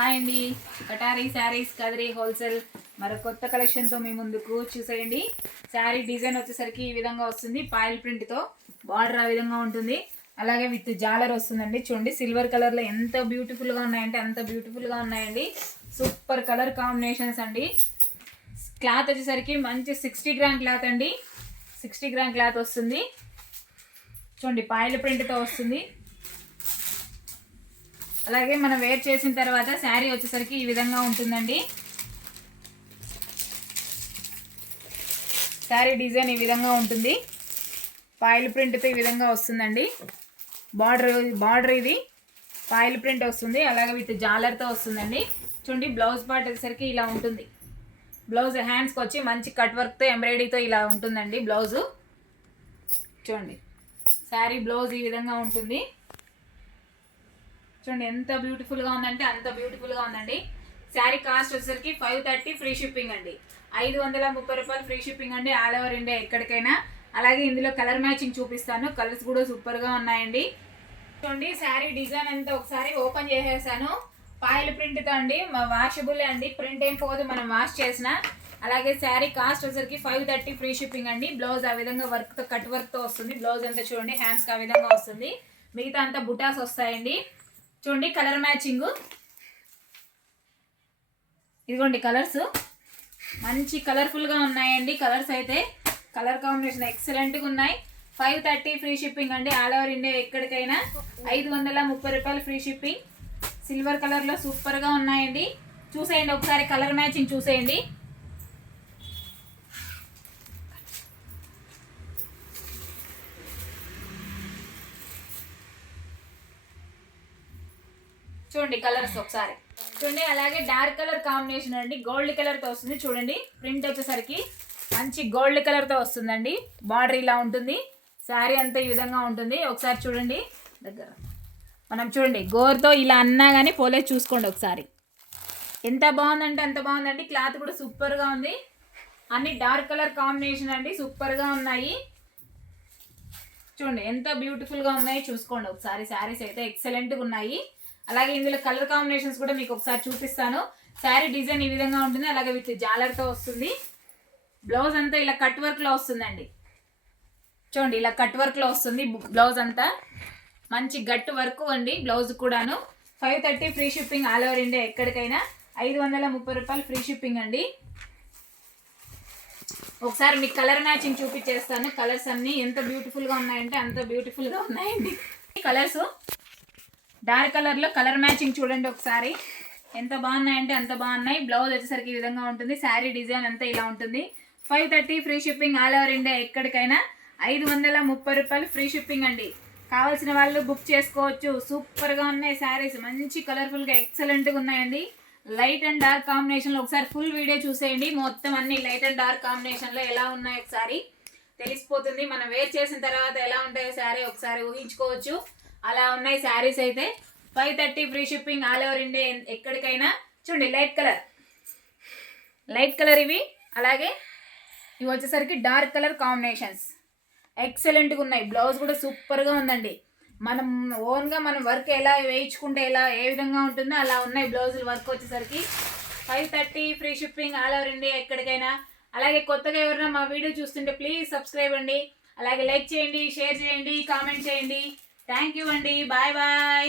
Hi అండి, కటారీ saris Kadiri wholesale మరో కొత్త కలెక్షన్తో మీ ముందుకు చూసేయండి. శారీ డిజైన్ వచ్చేసరికి ఈ విధంగా వస్తుంది. పాయిల్ ప్రింట్తో బార్డర్ ఆ విధంగా ఉంటుంది. అలాగే విత్ జాలర్ వస్తుందండి. చూడండి సిల్వర్ కలర్లో ఎంత బ్యూటిఫుల్గా ఉన్నాయంటే అంత బ్యూటిఫుల్గా ఉన్నాయండి. సూపర్ కలర్ కాంబినేషన్స్ అండి. క్లాత్ వచ్చేసరికి మంచి 60 గ్రామ్ క్లాత్ అండి. 60 గ్రామ్ క్లాత్ వస్తుంది. చూడండి పాయిల్ ప్రింట్తో వస్తుంది. అలాగే మనం వేర్ చేసిన తర్వాత శారీ వచ్చేసరికి ఈ విధంగా ఉంటుందండి. శారీ డిజైన్ ఈ విధంగా ఉంటుంది. పాయిల్ ప్రింట్తో ఈ విధంగా వస్తుందండి. బార్డర్ ఇది పాయిల్ ప్రింట్ వస్తుంది. అలాగే విత్ జాలర్తో వస్తుందండి. చూడండి బ్లౌజ్ పార్ట్ వచ్చేసరికి ఇలా ఉంటుంది. బ్లౌజ్ హ్యాండ్స్కి వచ్చి మంచి కట్ వర్క్తో ఎంబ్రాయిడరీతో ఇలా ఉంటుందండి బ్లౌజు. చూడండి శారీ బ్లౌజ్ ఈ విధంగా ఉంటుంది. చూడండి ఎంత బ్యూటిఫుల్గా ఉందంటే అంత బ్యూటిఫుల్గా ఉందండి. శారీ కాస్ట్ వచ్చేసరికి 530 ఫ్రీ షిప్పింగ్ అండి. 530 రూపాయలు ఫ్రీ షిప్పింగ్ అండి. ఆల్ ఓవర్ ఇండియా ఎక్కడికైనా. అలాగే ఇందులో కలర్ మ్యాచింగ్ చూపిస్తాను. కలర్స్ కూడా సూపర్గా ఉన్నాయండి. చూడండి శారీ డిజైన్ అంతా ఒకసారి ఓపెన్ చేసేసాను. పాయిల్ ప్రింట్తో అండి, వాషబుల్ అండి. ప్రింట్ ఏం పోదు మనం వాష్ చేసిన. అలాగే శారీ కాస్ట్ వచ్చేసరికి 530 ఫ్రీ షిప్పింగ్ అండి. బ్లౌజ్ ఆ విధంగా వర్క్తో కట్ వర్క్తో వస్తుంది. బ్లౌజ్ అంతా చూడండి హ్యాండ్స్కి ఆ విధంగా వస్తుంది. మిగతా అంతా బుటాస్ వస్తాయండి. చూడండి కలర్ మ్యాచింగ్ ఇదిగోండి. కలర్స్ మంచి కలర్ఫుల్గా ఉన్నాయండి. కలర్స్ అయితే కలర్ కాంబినేషన్ ఎక్సలెంట్గా ఉన్నాయి. 530 ఫ్రీ షిప్పింగ్ అండి. ఆల్ ఓవర్ ఇండియా ఎక్కడికైనా 530 రూపాయలు ఫ్రీ షిప్పింగ్. సిల్వర్ కలర్లో సూపర్గా ఉన్నాయండి. చూసేయండి ఒకసారి కలర్ మ్యాచింగ్ చూసేయండి. చూడండి కలర్స్ ఒకసారి చూడండి. అలాగే డార్క్ కలర్ కాంబినేషన్ అండి. గోల్డ్ కలర్తో వస్తుంది. చూడండి ప్రింట్ వచ్చేసరికి మంచి గోల్డ్ కలర్తో వస్తుందండి. బార్డర్ ఇలా ఉంటుంది. శారీ అంతా ఈ విధంగా ఉంటుంది. ఒకసారి చూడండి దగ్గర మనం చూడండి గోర్తో ఇలా అన్నా కానీ పోలే చూసుకోండి ఒకసారి. ఎంత బాగుందంటే అంత బాగుందండి. క్లాత్ కూడా సూపర్గా ఉంది. అన్ని డార్క్ కలర్ కాంబినేషన్ అండి. సూపర్గా ఉన్నాయి. చూడండి ఎంత బ్యూటిఫుల్గా ఉన్నాయి చూసుకోండి ఒకసారి. శారీస్ అయితే ఎక్సలెంట్గా ఉన్నాయి. అలాగే ఇందులో కలర్ కాంబినేషన్స్ కూడా మీకు ఒకసారి చూపిస్తాను. శారీ డిజైన్ ఈ విధంగా ఉంటుంది. అలాగే విత్ జాలర్తో వస్తుంది. బ్లౌజ్ అంతా ఇలా కట్ వర్క్లో వస్తుందండి. చూడండి ఇలా కట్ వర్క్లో వస్తుంది బ్లౌజ్ అంతా. మంచి గట్టు వర్క్ అండి బ్లౌజ్ కూడాను. 530 free shipping all over India ఎక్కడికైనా. 530 రూపాయలు ఫ్రీ షిప్పింగ్ అండి. ఒకసారి మీకు కలర్ మ్యాచింగ్ చూపించేస్తాను. కలర్స్ అన్నీ ఎంత బ్యూటిఫుల్గా ఉన్నాయంటే అంత బ్యూటిఫుల్గా ఉన్నాయండి. కలర్స్ డార్క్ కలర్లో కలర్ మ్యాచింగ్ చూడండి ఒకసారి. ఎంత బాగున్నాయంటే అంత బాగున్నాయి. బ్లౌజ్ వచ్చేసరికి ఈ విధంగా ఉంటుంది. శారీ డిజైన్ అంతా ఇలా ఉంటుంది. 530 free shipping all over India ఎక్కడికైనా. 530 రూపాయలు ఫ్రీ షిప్పింగ్ అండి. కావాల్సిన వాళ్ళు బుక్ చేసుకోవచ్చు. సూపర్గా ఉన్నాయి శారీస్. మంచి కలర్ఫుల్గా ఎక్సలెంట్గా ఉన్నాయండి. లైట్ అండ్ డార్క్ కాంబినేషన్లో ఒకసారి ఫుల్ వీడియో చూసేయండి. మొత్తం అన్ని లైట్ అండ్ డార్క్ కాంబినేషన్లో ఎలా ఉన్నాయి ఒకసారి తెలిసిపోతుంది. మనం వేర్ చేసిన తర్వాత ఎలా ఉంటాయో శారీ ఒకసారి ఊహించుకోవచ్చు. అలా ఉన్నాయి శారీస్ అయితే. 530 free shipping all over India ఎక్కడికైనా. చూడండి లైట్ కలర్ ఇవి. అలాగే ఇవి వచ్చేసరికి డార్క్ కలర్ కాంబినేషన్స్ ఎక్సలెంట్గా ఉన్నాయి. బ్లౌజ్ కూడా సూపర్గా ఉందండి. మనం ఓన్గా మనం వర్క్ ఎలా వేయించుకుంటే ఎలా ఏ విధంగా ఉంటుందో అలా ఉన్నాయి బ్లౌజులు వర్క్ వచ్చేసరికి. 530 free shipping all over India ఎక్కడికైనా. అలాగే కొత్తగా ఎవరైనా మా వీడియో చూస్తుంటే ప్లీజ్ సబ్స్క్రైబ్ అండి. అలాగే లైక్ చేయండి, షేర్ చేయండి, కామెంట్ చేయండి. థ్యాంక్ యూ అండి. Bye bye.